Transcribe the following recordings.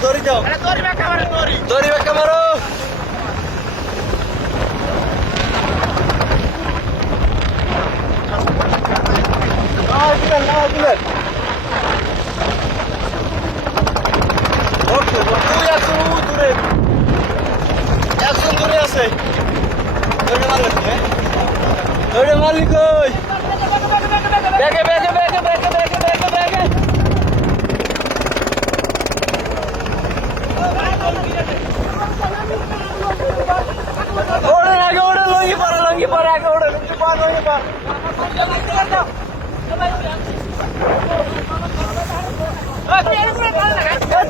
Tori jauh. Tori back Tori. Tori back kamaro. Gila. Oke, tuh ya dure. Yaksun dure ase. Dore malik, Dore malik koi. Bege. Lagi para ke udah lucu banget Pak.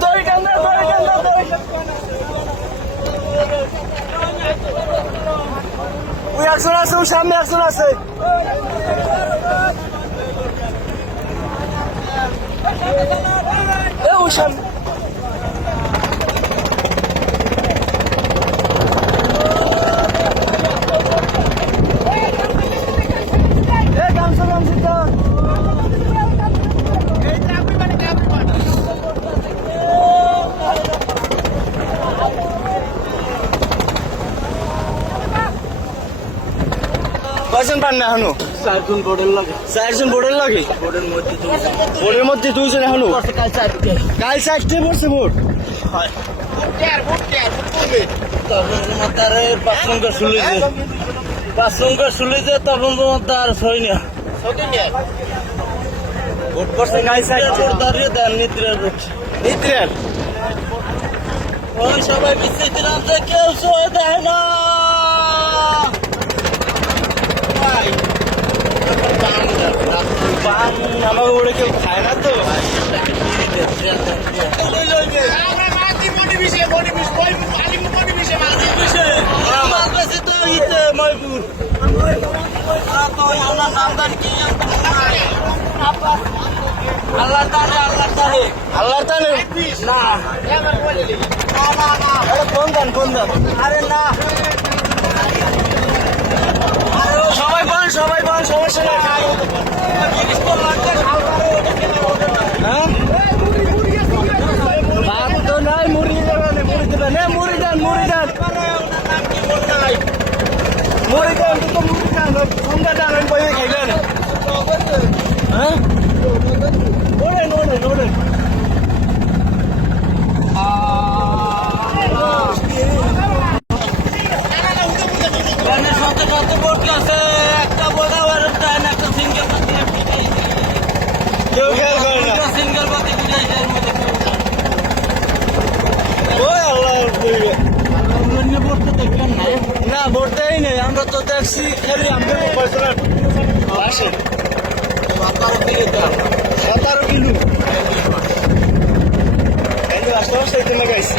Tori kanda. Bu yaksunasın সামনে yaksunası. Uşam. কয়জন পান না এখনো? চারজন বোর্ডের লাগে। বোর্ডের মধ্যে দুইজন এখনো। কাল চারটে পড়ছে ভোট। তারপরে 5 নম্বর শুলেছে তখন তার ছয় না ভোট পড়ছে কাল চারটে। দাঁড়িয়ে দেন নিদ্রার ওই সবাই বিশ্বাস দিলাম যে কেউ সই দেয় না। পান আমাকে ওরে কেউ খায় না তো। আল্লাহ তাহলে না ফোন দেন। আরে না সবাই পান সমস্যা নাই। হ্যাঁ ভাত তো নাই, মুড়ি দেবেন। মুড়ি দেন কোনটা দেন আমি বইয়ে খাইলেন। হ্যাঁ ওড়েন কত বোর্ড আছে একটা বোর্ড আবার একটা সিঙ্গেল কেউ খেয়াল করে না। সিঙ্গেল পাতি ওই আল্লাহ বোর্ডটা দেখবেন না ভোট দেয় নেই। আমরা তো দেখছি খালি আমাদের পয়সা আসে 17 কিলো আসতে এখানে গাইছি।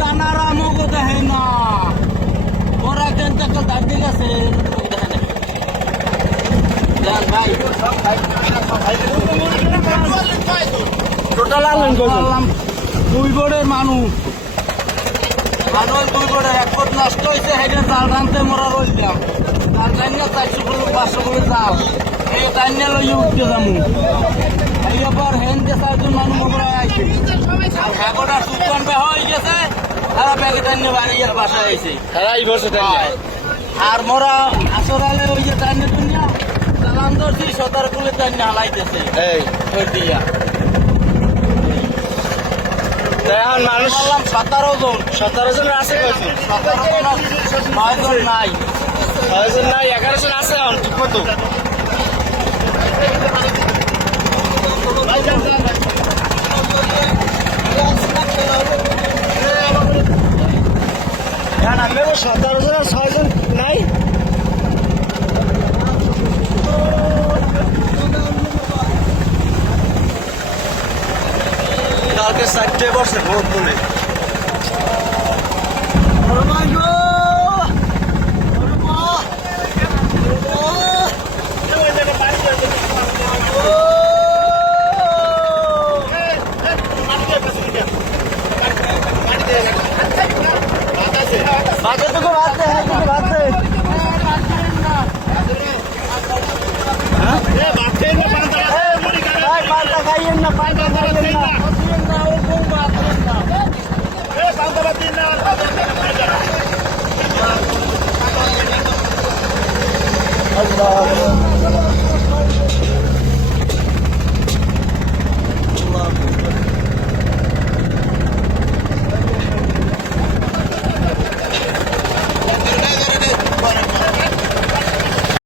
কানারা মগো দেখে না ওরা কেন দাঁড়িয়ে গেছে টোটাল আনলেন কয়জন? 2 বোর্ডের মানুষ 2 বোর্ডের এক বোর্ড নষ্ট হয়েছে হেঁটে জাল টানতে মোরা রইলাম তার টাইনে 400 করে 500 করে জাল এই টাইনে লইয়ে উঠতে যাবো এই পর হেনতে 4জন মানুষ মোরা আইছে আর ভাগটা সুকান বে হয়ে গেছে তারা ব্যাগে টাইনে বাড়ির বাসায় আইছে এই বসে আর মোরা আসরালে ওই যে টাইনে দুনিয়া চালান ধরছি 17 কুলে টাইনে হালাইতেছে এই দিয়া এখন মানুষ 17 জন আছে কয়জন? 9 জন নাই 6 জন নাই 11 জন আছে এখন ঠিক মতো। আমি 17 জন আর 6 জন নাই बाकी तो को बात है तो बात है पांता खाइए ना पांता खाइए ना